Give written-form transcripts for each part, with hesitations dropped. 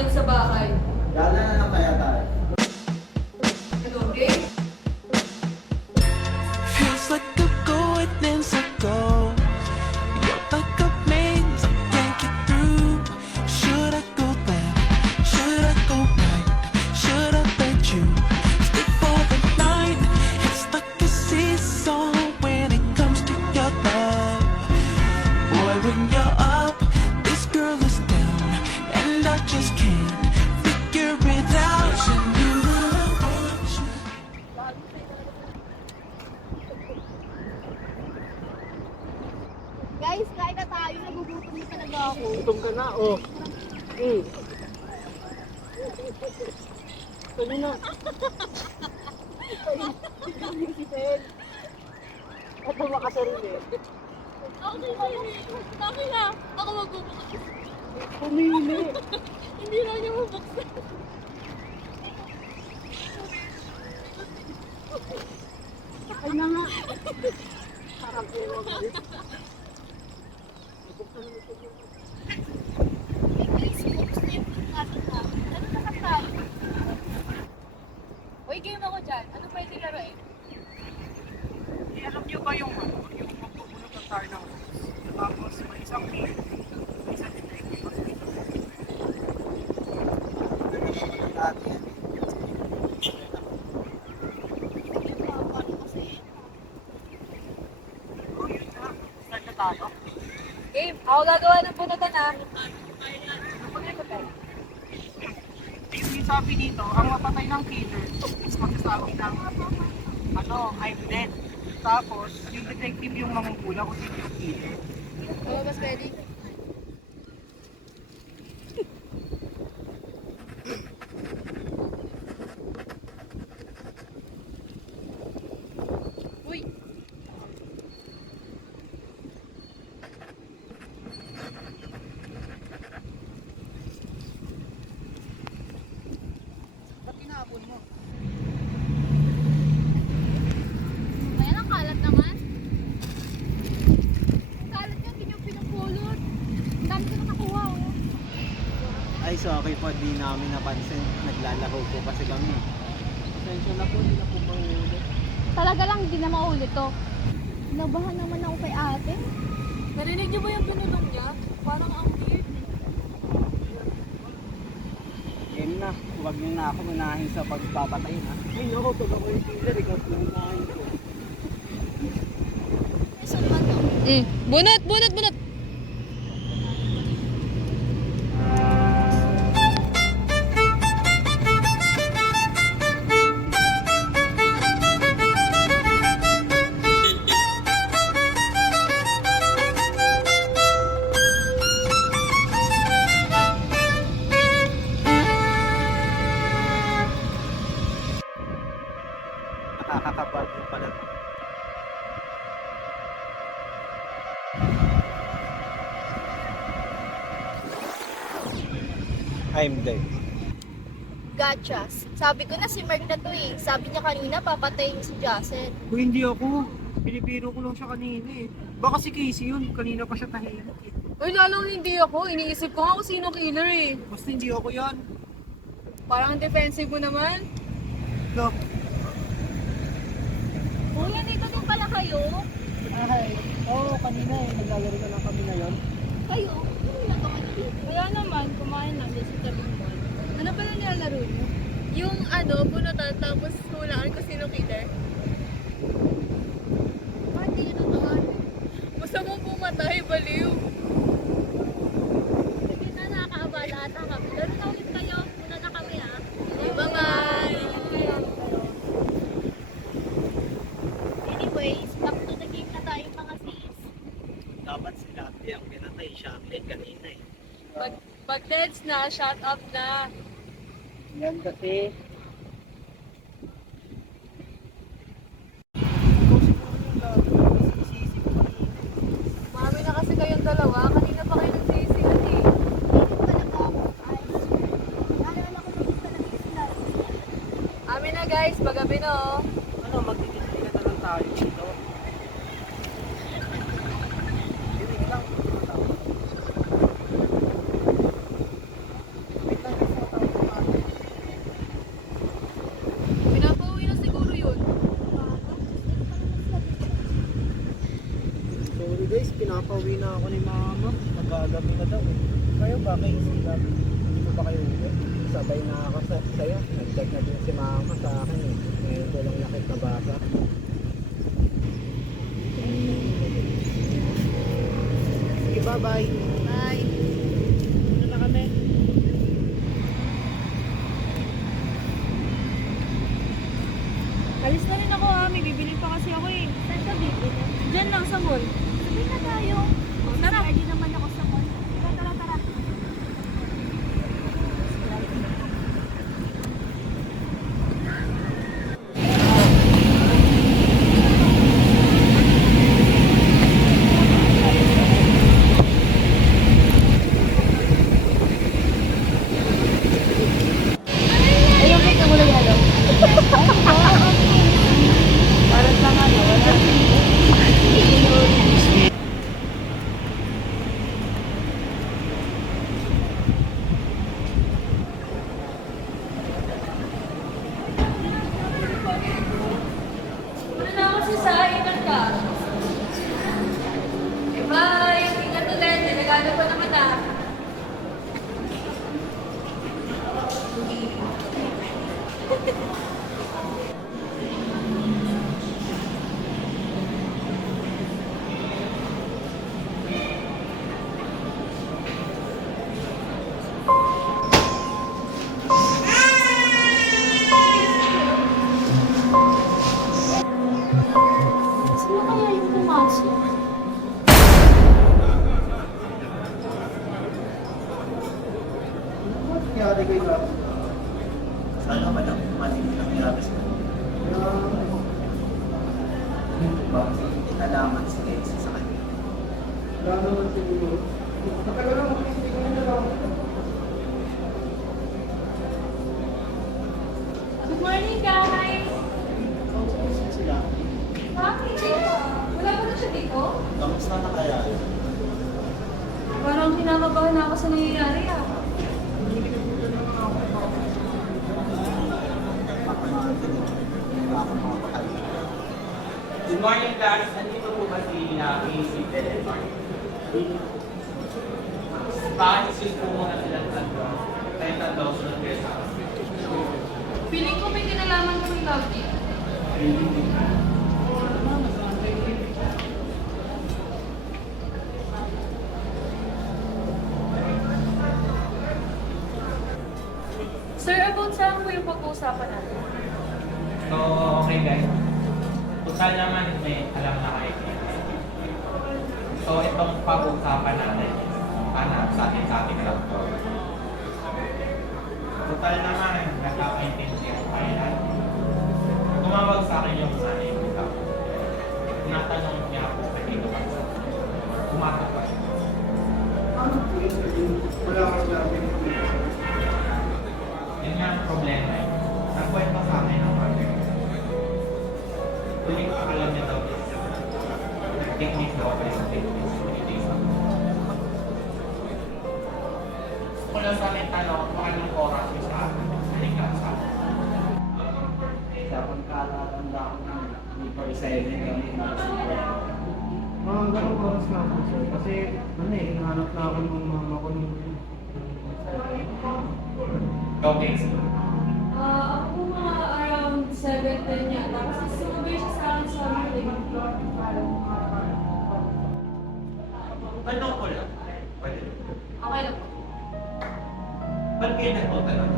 dyan sa bahay. Gala na lang kaya tayo. Ano, game? Feels like a coincidence ago. You're like a maze I can't get through. Should I go left? Should I go right? Should I let you stay for the night? It's like a seesaw when it comes to your love. Boy, when you're up, this girl is down, and I just can't figure it out. You knew that I want you. Guys, kain na tayo. Nagugutom na talaga ako. Gutom ka na, oh. Ano na? Ito makasarili. Bakit na? Ako magbubukas. Pumili. Hindi lang niya mabuksan. Ay na nga. Parang ewan ko. Guys, focus na yung pagkakasal na. Ano na tayo? Uy, game ako dyan. Ano pwede laruin? Alam niyo ba yung magpupulot ng tar ng rose? Tapos may isang pin, may isang detective. Dati yan. Paano kasi? Oh, yun na. Start na tayo. Game, ako gagawa ng punutan ah. Yung sabi dito, ang mapatay ng killer is magsasabi ng I'm dead. Tapos, yung detective yung mangungula kung sino yung killer. Oo, mas pwede. Uy! Ba't tinapon mo? Ayan ang kalat naman. Ang kalat niya, hindi niyo pinupulot. Ang dami ko na nakuha, oh. Ay, sorry po, di namin napansin. Naglalaro po kasi kami. Pasensya na po, hindi na po mauulit. Talaga lang, hindi na maulit to. Nabahan naman ako kay ate. Narinig niyo ba yung pinulong niya? Parang ang weird. Game na. Huwag niyo na ako unahin sa pagpapatay na. Ay, naku, pag ako yung killer, ikaw punahin ko. Saan man to? Bunot, bunot, bunot! Nakakakapag yung pala to. I'm dead. Gotcha. Sabi ko na si Mark na to eh. Sabi niya kanina papatayin si Jacen. Kung hindi ako, pinipiro ko lang siya kanina eh. Baka si Casey yun, kanina pa siya tahimik eh. Uy, lalong hindi ako. Iniisip ko nga kung sino killer eh. Basta hindi ako yan. Parang defensive mo naman. No. Kuya, dito din pala kayo. Ay, oo, kanina eh, naglalaro na lang kami ngayon. Kayo? Ano nagawa niyo dito? Wala naman, kumain lang din sa tabing mall. Ano pala nilalaro niyo? Yung bunutan tapos hulaan ko sino killer. Bakit hindi nyo natawanan? Gusto mong pumatay, baliw. Hindi na nakakaabala ata kami. Lalo na ulit kayo. Muna na kami ha. Bye-bye! Anyways, back to the game na tayo mga sis. Dapat si Latte ang pinatay siya kanina eh. Pag deads na, shut up na. Yan kasi. Mami na kasi kayong dalawa. Kanina pa kayo nagsisihan eh. Amin na guys, pagabi na oh. Ano, magtititigan na lang tayo dito. Wait lang. Wait lang kasi. Guys, pinapauwi na ako ni mama. Magagabi na daw eh. Kayo ba kayo sila? Hindi mo ba kayo uwi? Sabay na ako sa'yo. Nag-check na din si mama sa akin eh. Ngayon ko lang nakikabasa. Sige, bye-bye. Bye. Ano na kami? Alis na rin ako ha. May bibili pa kasi ako eh. Saan ka bibili? Diyan lang sa mall. Sabi na tayo. Tara. Ready naman ako sa mall. Tara, tara, tara. Ayun, kita mo lang yalo. Para sa ano, wala. Wala na kasi sa ingat ka. Okay, bye. Ingat ulit. Delegado pa naman ah. Sino kaya yung pumasok? Ano nangyari kay Gabi? Sana ba lang maling nangyari sa bakit inalaman si Casey sa kanya? Wala naman siguro. Matagal lang hindi ko nalaman. Good morning, guys! Sila, Bakit? Wala ba na siya dito? kamusta na kaya? Parang kinakabahan na ako sa nangyayari ah. Good morning, guys. Nandito po ba si Casey Belenmark? Pakisip po muna silang tatlo. Tayo tatlo sa guest house. Feeling ko may kinalaman kami lagi. Sir, about saan po yung pag-uusapan natin? So, okay guys. Total naman may alam na kayo. So, itong pag-usapan natin, sa ating lang to. Total naman, nakakaintindihan kayo natin. Tumawag sa akin yung sanay ko. Tinatanong niya ako sa dito pa. Pumatok pa. Wala ka sinabi. Yun nga ang problema eh. Nagkwento sa akin ang partner. Huling pakalam niya daw is technique daw pa sa fitness meditation. Kung lang sa akin tanong, kung anong oras yung sa akin, halika sa akin. Sa pagkakatanda ko na before 7 kami na super. Mga ganong oras na ako sir. Kasi ano eh, hinahanap na ako ng mama ko nung Go, Casey. Ako po mga around 7:10 yata. Kasi sumabay siya sa akin sa living floor. Tanong ko lang. Pwede. Okay lang po. Ba't kayo nagpunta lang?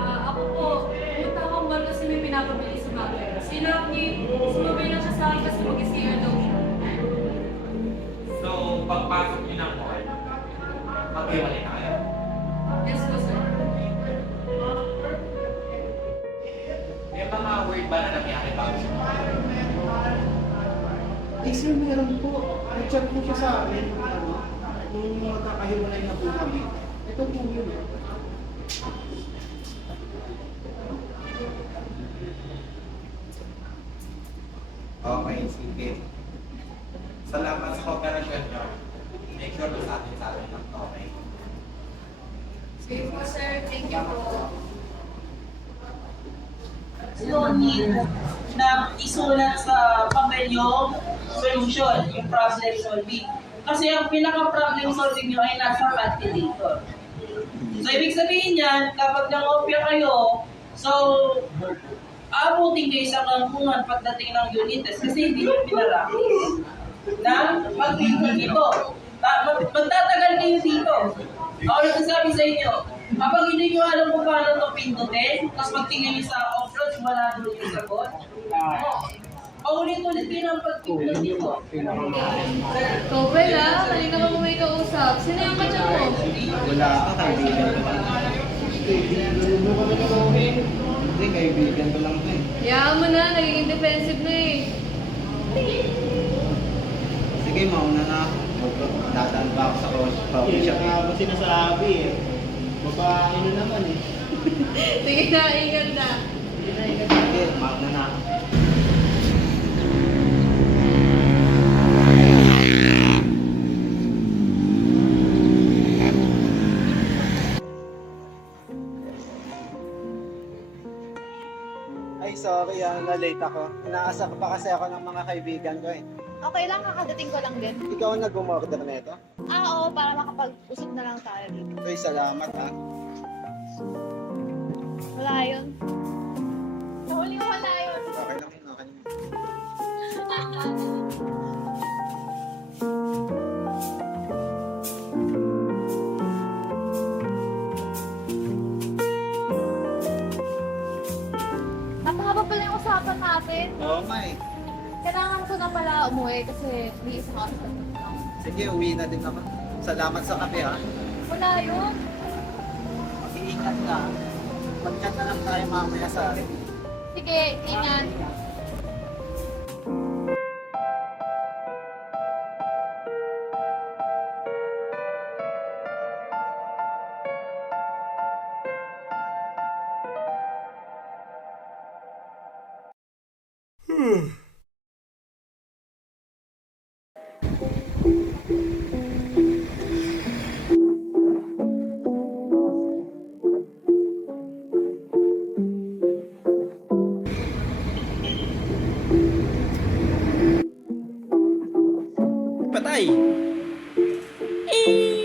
Ako po, pumunta akong mall kasi may pinapabili sa bagay. Si Lucky, sumabay lang siya sa akin kasi mag-CR daw siya. So, pagpasok niyo ng mall, mag-iwalay na kayo. Yes po, sir. May mga word ba na nangyari bago siya? Eh sir, meron po. Nag-chat po siya sa akin. Nung magkakahiwalay na po kami. Ito po yun. Okay, sige. Salamat sa kooperasyon niyo. Make sure to sa atin lang. Okay. Sige po, sir. Thank you po. Loni na isulat sa papel yung solution, yung problem solving. Kasi ang pinaka-problem solving nyo ay nasa calculator. So, ibig sabihin yan, kapag nangopya kayo, so, abutin kayo sa kampungan pagdating ng unit test kasi hindi nyo pinarapis na pag-pinto dito. Magtatagal kayo dito. Ako nagsasabi sa inyo, kapag hindi nyo alam kung paano ito pindutin, tapos pagtingin nyo sa off-road, wala doon yung sagot. Paulit-ulit din ang pagpindot dito. Tobel ah, kanina pa mo may kausap. Sino yung katsa mo? Wala ka, kaibigan ko lang. Hindi, kaibigan ko lang ito eh. Hayaan mo na, nagiging defensive na eh. Sige, mauna na ako. Dadaan pa ako sa coffee shop. Kaya mo sinasabi eh. Babae na naman eh. Sige na, ingat na. Sige na, ingat na. Sige, mauna na ako. Ay, sorry na-late ako. Inaasar pa kasi ako ng mga kaibigan ko eh. Okay lang, kakadating ko lang din. Ikaw ang nag-umorder na ito? Oo, para makapag-usap na lang tayo dito. Ay, salamat ha. Wala yun. Nahuli ko wala yun. Okay lang yun, okay lang. Napahaba pala yung usapan natin. Oo nga eh. Kailangan ko na pala umuwi kasi may isang oras na lang. Sige, uwi na din ako. Salamat sa kape ha. Wala yun. Mag-iingat ka. Mag-chat na lang tayo mamaya sa akin. Sige, ingat. Patay! Eh!